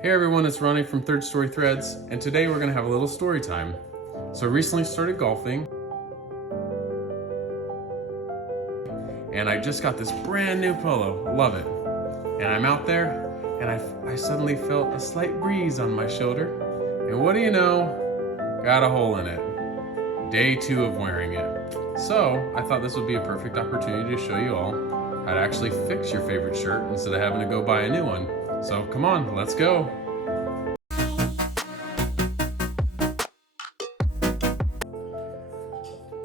Hey everyone, it's Ronnie from Third Story Threads, and today we're going to have a little story time. So I recently started golfing, and I just got this brand new polo. Love it. And I'm out there, and I suddenly felt a slight breeze on my shoulder, and what do you know? Got a hole in it. Day 2 of wearing it. So I thought this would be a perfect opportunity to show you all how to actually fix your favorite shirt instead of having to go buy a new one. So come on, let's go.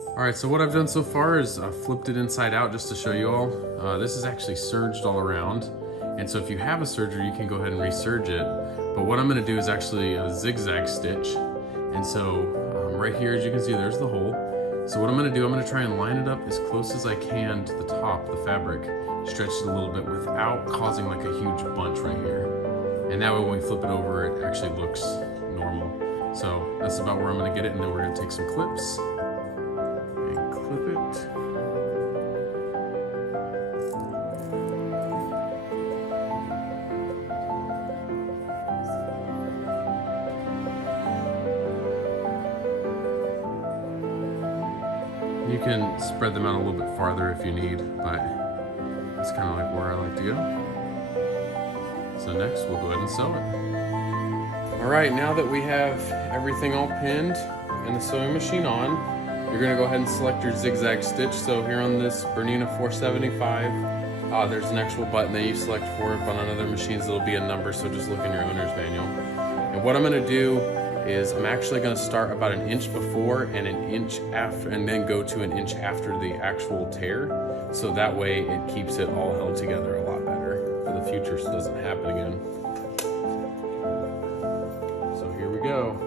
Alright, so what I've done so far is flipped it inside out just to show you all. This is actually serged all around, and so if you have a serger, you can go ahead and reserge it. But what I'm going to do is actually a zigzag stitch, and so right here, as you can see, there's the hole. So what I'm going to do, I'm going to try and line it up as close as I can to the top, the fabric, stretch it a little bit without causing like a huge bunch right here. And that way when we flip it over, it actually looks normal. So that's about where I'm going to get it, and then we're going to take some clips and clip it. You can spread them out a little bit farther if you need, but that's kind of like where I like to go. So next, we'll go ahead and sew it. All right, now that we have everything all pinned and the sewing machine on, you're gonna go ahead and select your zigzag stitch. So here on this Bernina 475, there's an actual button that you select for it, but on other machines there'll be a number, so just look in your owner's manual. And what I'm gonna do is I'm actually going to start about 1 inch before and 1 inch after, and then go to 1 inch after the actual tear, so that way it keeps it all held together a lot better for the future, so it doesn't happen again. So here we go.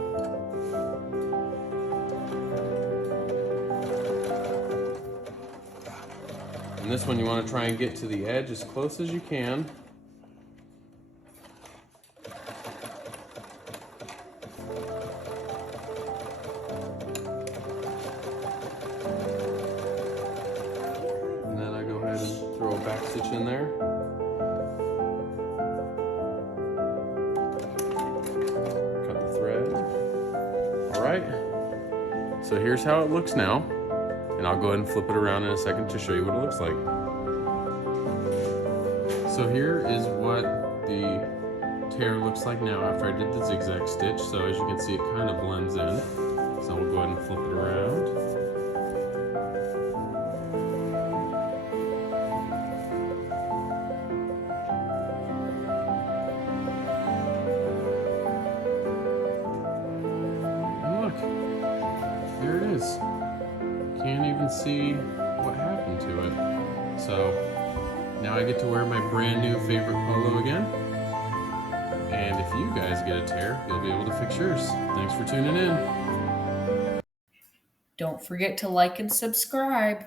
And this one you want to try and get to the edge as close as you can. Throw a back stitch in there. Cut the thread. All right. So here's how it looks now. And I'll go ahead and flip it around in a second to show you what it looks like. So here is what the tear looks like now after I did the zigzag stitch. So as you can see, it kind of blends in. So we'll go ahead and flip it around. There it is. Can't even see what happened to it. So now I get to wear my brand new favorite polo again. And if you guys get a tear, you'll be able to fix yours. Thanks for tuning in. Don't forget to like and subscribe.